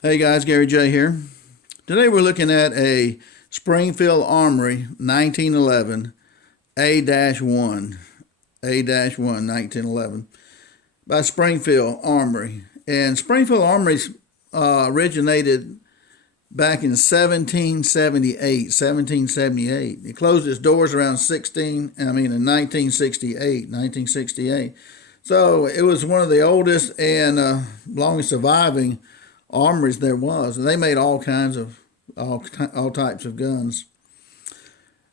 Hey guys, Gary J here. Today we're looking at a Springfield Armory 1911 A-1, A-1 1911 by Springfield Armory. And Springfield Armories originated back in 1778. It closed its doors around in 1968. So it was one of the oldest and longest surviving armories there was, and they made all kinds of all types of guns.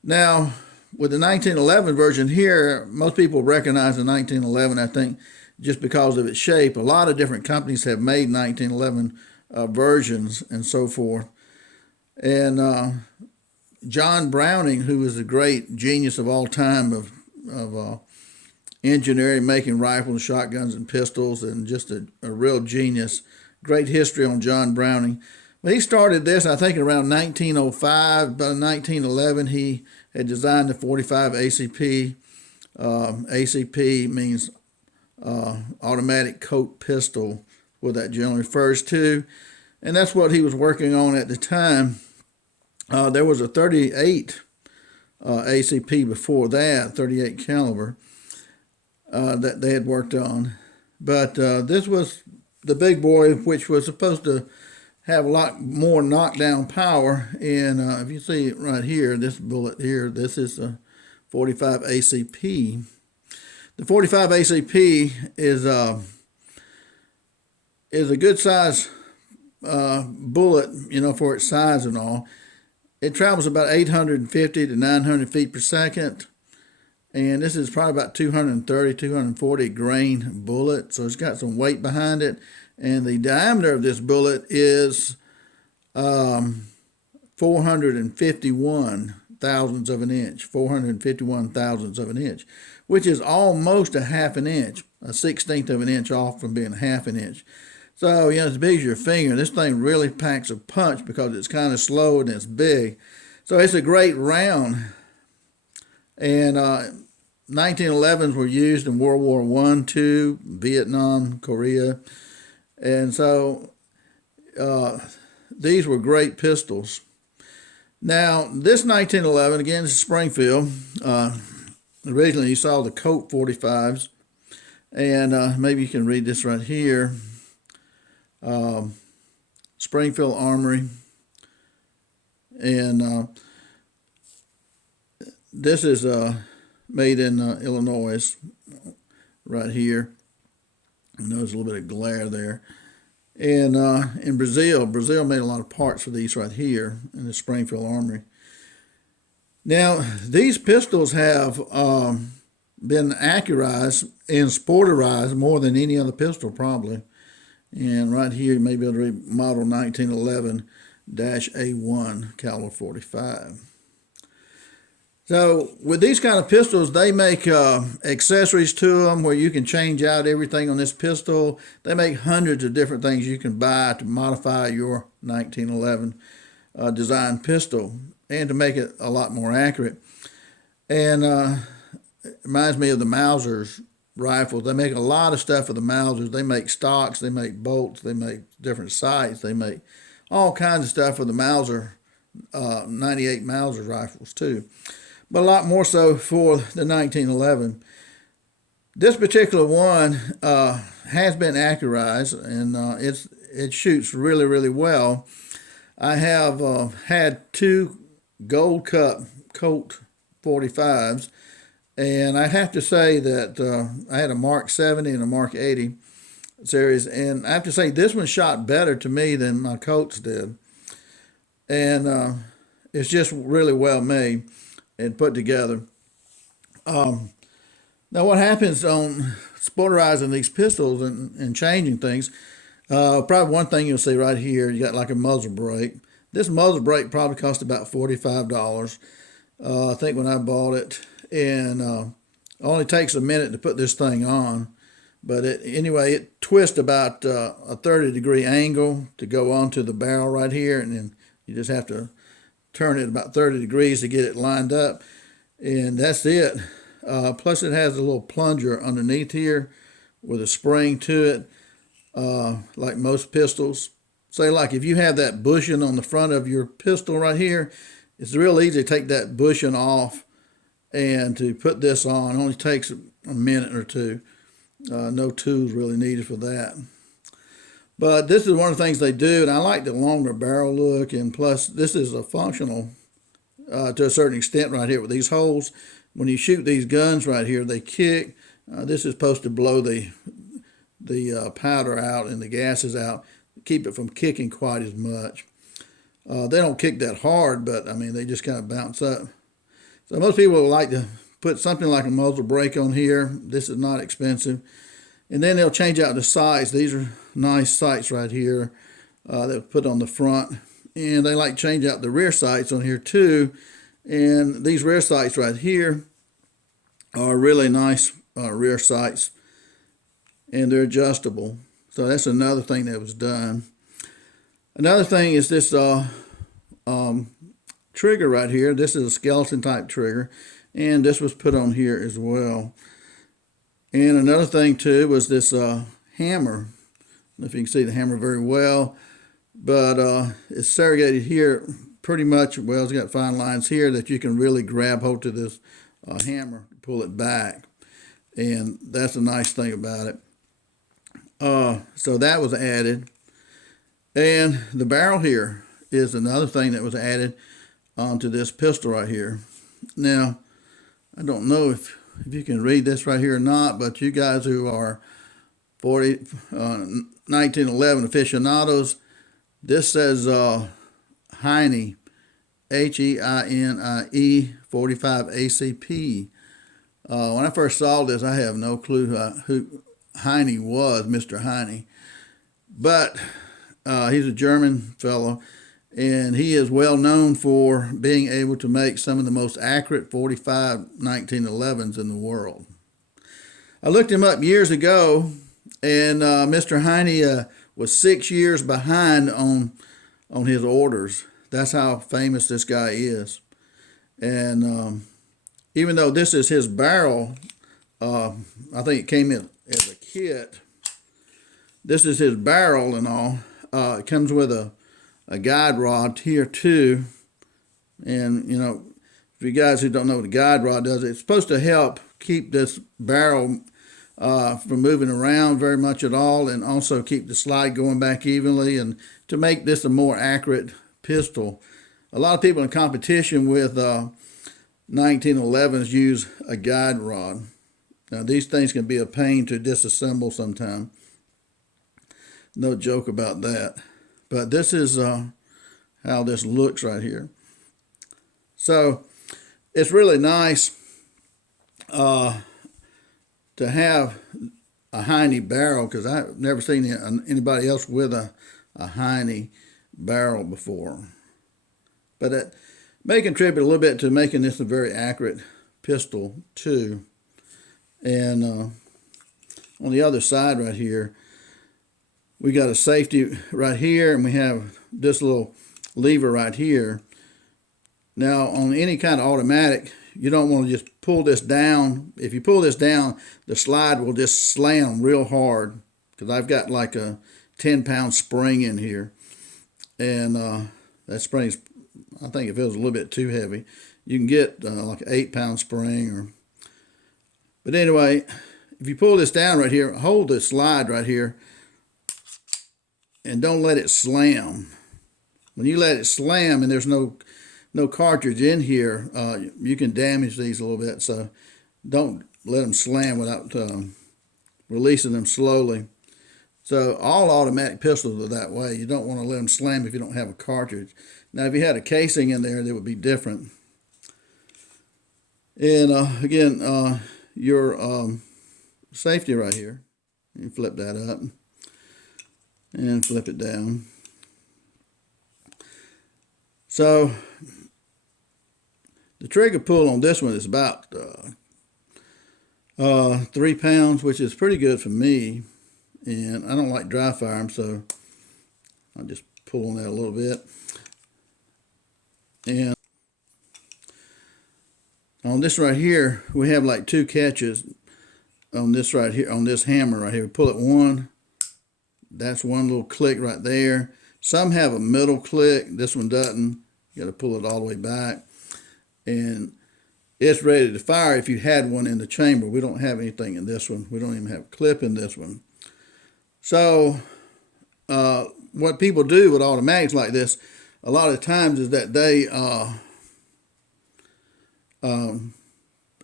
Now, with the 1911 version here, most people recognize the 1911, I think, just because of its shape. A lot of different companies have made 1911 versions and so forth. And John Browning, who was a great genius of all time of engineering, making rifles, shotguns, and pistols, and just a real genius. Great history on John Browning. But he started this, I think, around 1905. By 1911, he had designed the 45 ACP. ACP means automatic Colt pistol, what that generally refers to. And that's what he was working on at the time. There was a 38 ACP before that, 38 caliber, that they had worked on. But this was the big boy, which was supposed to have a lot more knockdown power. And if you see it right here, this bullet here, this is a 45 ACP. The 45 ACP is a good size bullet, for its size and all. It travels about 850 to 900 feet per second. And this is probably about 230, 240 grain bullet. So it's got some weight behind it. And the diameter of this bullet is 451 thousandths of an inch. 451 thousandths of an inch, which is almost a half an inch, a 16th of an inch off from being a half an inch. So, as big as your finger. This thing really packs a punch because it's kind of slow and it's big. So it's a great round. And 1911s were used in World War I, II, Vietnam, Korea. And so these were great pistols. Now, this 1911, again, this is Springfield. Originally, you saw the Colt 45s. And maybe you can read this right here. Springfield Armory. And this is made in Illinois, right here. I know there's a little bit of glare there. And in Brazil made a lot of parts for these right here in the Springfield Armory. Now, these pistols have been accurized and sporterized more than any other pistol, probably. And right here, you may be able to read model 1911-A1 caliber 45. So with these kind of pistols, they make accessories to them where you can change out everything on this pistol. They make hundreds of different things you can buy to modify your 1911 design pistol and to make it a lot more accurate. And it reminds me of the Mauser's rifles. They make a lot of stuff for the Mausers. They make stocks, they make bolts, they make different sights, they make all kinds of stuff for the Mauser, 98 Mauser rifles too. But a lot more so for the 1911. This particular one has been accurized, and it shoots really, really well. I have had two Gold Cup Colt 45s, and I have to say that I had a Mark 70 and a Mark 80 series, and I have to say this one shot better to me than my Colts did. And it's just really well made and put together. Now, what happens on sporterizing these pistols and changing things, probably one thing you'll see right here, you got like a muzzle brake. This muzzle brake probably cost about $45, I think, when I bought it. And only takes a minute to put this thing on. But anyway, it twists about a 30-degree angle to go onto the barrel right here, and then you just have to turn it about 30 degrees to get it lined up, and that's it. Plus it has a little plunger underneath here with a spring to it, like most pistols. say like if you have that bushing on the front of your pistol right here, it's real easy to take that bushing off and to put this on. It only takes a minute or two. No tools really needed for that. But this is one of the things they do, and I like the longer barrel look, and plus this is a functional to a certain extent right here with these holes. When you shoot these guns right here, they kick. This is supposed to blow the powder out and the gases out, keep it from kicking quite as much. They don't kick that hard, but I mean they just kind of bounce up. So most people like to put something like a muzzle brake on here. This is not expensive. And then they'll change out the sights. These are nice sights right here they'll put on the front. And they like to change out the rear sights on here too. And these rear sights right here are really nice rear sights. And they're adjustable. So that's another thing that was done. Another thing is this trigger right here. This is a skeleton type trigger. And this was put on here as well. And another thing too was this hammer. I don't know if you can see the hammer very well, but it's serrated here pretty much. Well, it's got fine lines here that you can really grab hold to this hammer, pull it back, and that's a nice thing about it. So that was added, and the barrel here is another thing that was added onto this pistol right here. Now, I don't know if you can read this right here or not, but you guys who are 1911 aficionados, this says Heinie, Heinie 45 ACP. When I first saw this, I have no clue who Heinie was, Mr. Heinie. But he's a German fellow, and he is well known for being able to make some of the most accurate 45 1911s in the world. I looked him up years ago, and Mr. Heinie was 6 years behind on his orders. That's how famous this guy is. And even though this is his barrel, I think it came in as a kit. This is his barrel and all. It comes with a guide rod here too. And you know, for you guys who don't know what a guide rod does, it's supposed to help keep this barrel from moving around very much at all, and also keep the slide going back evenly, and to make this a more accurate pistol. A lot of people in competition with 1911s use a guide rod. Now these things can be a pain to disassemble sometimes. No joke about that. But this is how this looks right here. So it's really nice to have a Heinie barrel, because I've never seen anybody else with a Heinie barrel before. But it may contribute a little bit to making this a very accurate pistol too. And on the other side right here, we got a safety right here, and we have this little lever right here. Now, on any kind of automatic, you don't want to just pull this down. If you pull this down, the slide will just slam real hard, because I've got like a 10-pound spring in here. And that spring's, I think it feels a little bit too heavy. You can get like an 8-pound spring. But anyway, if you pull this down right here, hold this slide right here, and don't let it slam. When you let it slam and there's no cartridge in here, you can damage these a little bit. So don't let them slam without releasing them slowly. So all automatic pistols are that way. You don't want to let them slam if you don't have a cartridge. Now, if you had a casing in there, that would be different. And again, your safety right here. You flip that up and flip it down. So the trigger pull on this one is about 3 pounds, which is pretty good for me. And I don't like dry firearms, so I'll just pull on that a little bit. And on this right here, we have like 2 catches on this right here, on this hammer right here. Pull it one. That's one little click right there. Some have a middle click. This one doesn't. You got to pull it all the way back. And it's ready to fire if you had one in the chamber. We don't have anything in this one. We don't even have a clip in this one. So what people do with automatics like this a lot of times is that they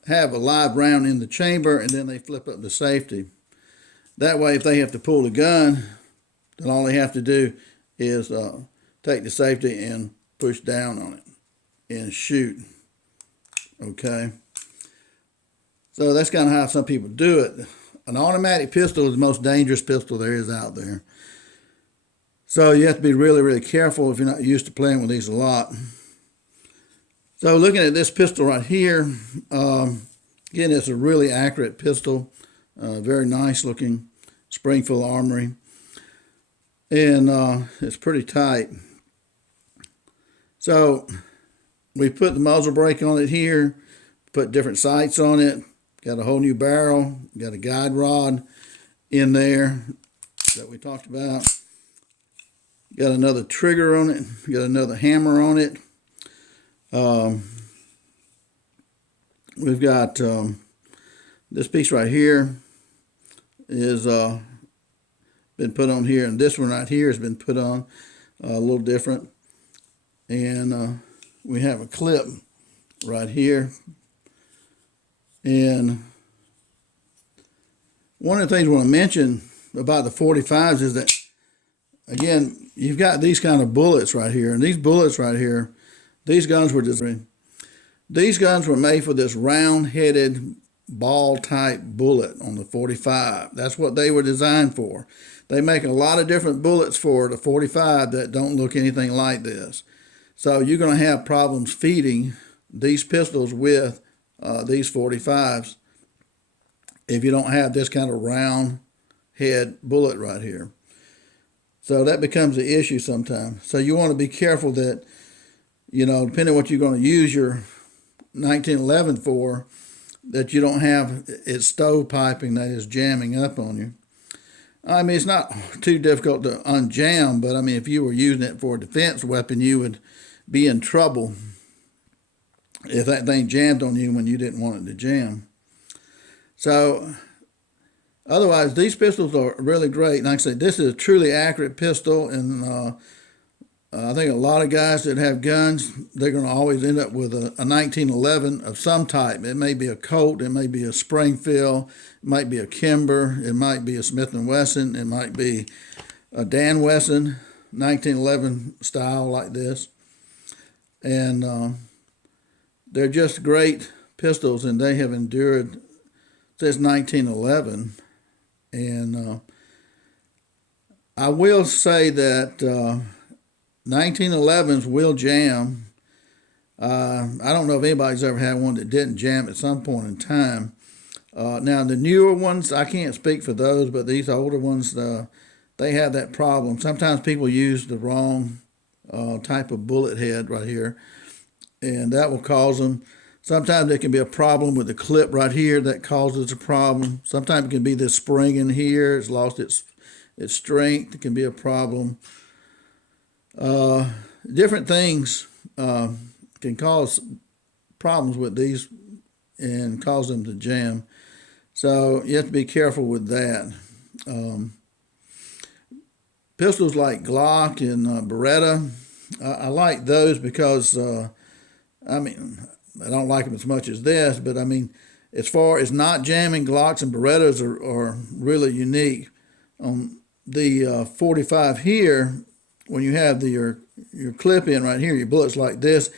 have a live round in the chamber, and then they flip up the safety. That way, if they have to pull the gun, then all they have to do is take the safety and push down on it and shoot. Okay. So that's kind of how some people do it. An automatic pistol is the most dangerous pistol there is out there. So you have to be really, really careful if you're not used to playing with these a lot. So looking at this pistol right here, again, it's a really accurate pistol. Very nice looking Springfield Armory. And it's pretty tight. So we put the muzzle brake on it here, put different sights on it, got a whole new barrel, got a guide rod in there that we talked about. Got another trigger on it, got another hammer on it. We've got this piece right here is been put on here, and this one right here has been put on a little different. And we have a clip right here. And one of the things I want to mention about the 45s is that, again, you've got these kind of bullets right here. And these bullets right here, these guns were designed. These guns were made for this round-headed ball-type bullet on the 45. That's what they were designed for. They make a lot of different bullets for the 45 that don't look anything like this. So you're going to have problems feeding these pistols with these 45s if you don't have this kind of round head bullet right here. So that becomes an issue sometimes. So you want to be careful that, you know, depending on what you're going to use your 1911 for, that you don't have it stovepiping that is jamming up on you. I mean, it's not too difficult to unjam, but I mean, if you were using it for a defense weapon, you would be in trouble if that thing jammed on you when you didn't want it to jam. So otherwise, these pistols are really great. Like I said, this is a truly accurate pistol, and I think a lot of guys that have guns, they're going to always end up with a 1911 of some type. It may be a Colt, it may be a Springfield, it might be a Kimber, it might be a Smith & Wesson, it might be a Dan Wesson 1911 style like this. And they're just great pistols, and they have endured since 1911. And I will say that 1911s will jam. I don't know if anybody's ever had one that didn't jam at some point in time. Now, the newer ones, I can't speak for those, but these older ones, they have that problem. Sometimes people use the wrong type of bullet head right here, and that will cause them. Sometimes there can be a problem with the clip right here that causes a problem. Sometimes it can be this spring in here. It's lost its strength. It can be a problem. Different things can cause problems with these and cause them to jam. So you have to be careful with that. Pistols like Glock and Beretta, I like those because, I mean, I don't like them as much as this, but I mean, as far as not jamming, Glocks and Berettas are really unique. On the 45 here, when you have your clip in right here, your bullets like this,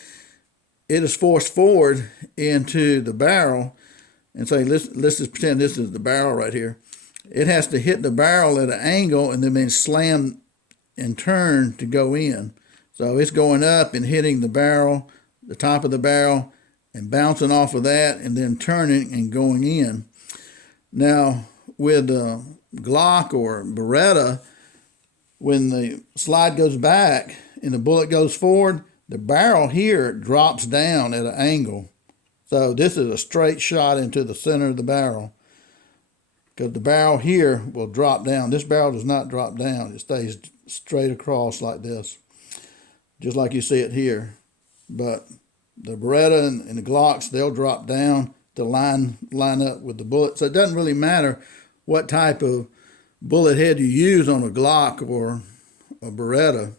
it is forced forward into the barrel. And say, let's just pretend this is the barrel right here. It has to hit the barrel at an angle and then slam and turn to go in. So it's going up and hitting the barrel, the top of the barrel, and bouncing off of that and then turning and going in. Now, with Glock or Beretta, when the slide goes back and the bullet goes forward, the barrel here drops down at an angle. So this is a straight shot into the center of the barrel. because the barrel here will drop down. This barrel does not drop down. It stays straight across like this, just like you see it here. But the Beretta and the Glocks, they'll drop down to line up with the bullet. So it doesn't really matter what type of bullet head you use on a Glock or a Beretta.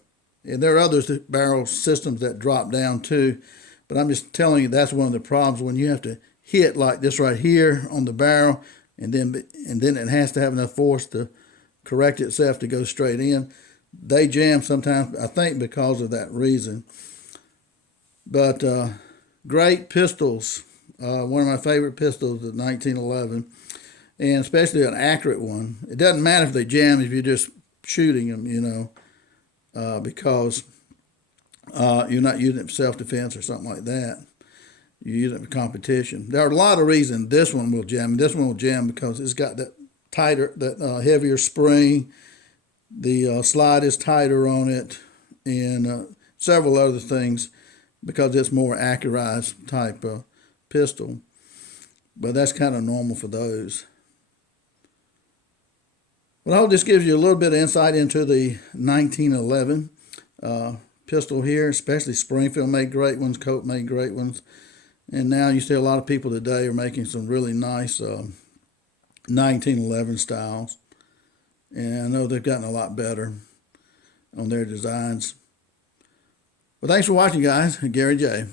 And there are other barrel systems that drop down too. But I'm just telling you, that's one of the problems when you have to hit like this right here on the barrel, and then it has to have enough force to correct itself to go straight in. They jam sometimes, I think, because of that reason. But great pistols. One of my favorite pistols is 1911, and especially an accurate one. It doesn't matter if they jam if you're just shooting them, you know, because you're not using it for self-defense or something like that. You use it for competition. There are a lot of reasons this one will jam. This one will jam because it's got that heavier spring. The slide is tighter on it, and several other things because it's more accurized type pistol. But that's kind of normal for those. Well, I hope this gives you a little bit of insight into the 1911 pistol here, especially Springfield made great ones, Colt made great ones. And now you see a lot of people today are making some really nice 1911 styles. And I know they've gotten a lot better on their designs. Well, thanks for watching, guys. Gary J.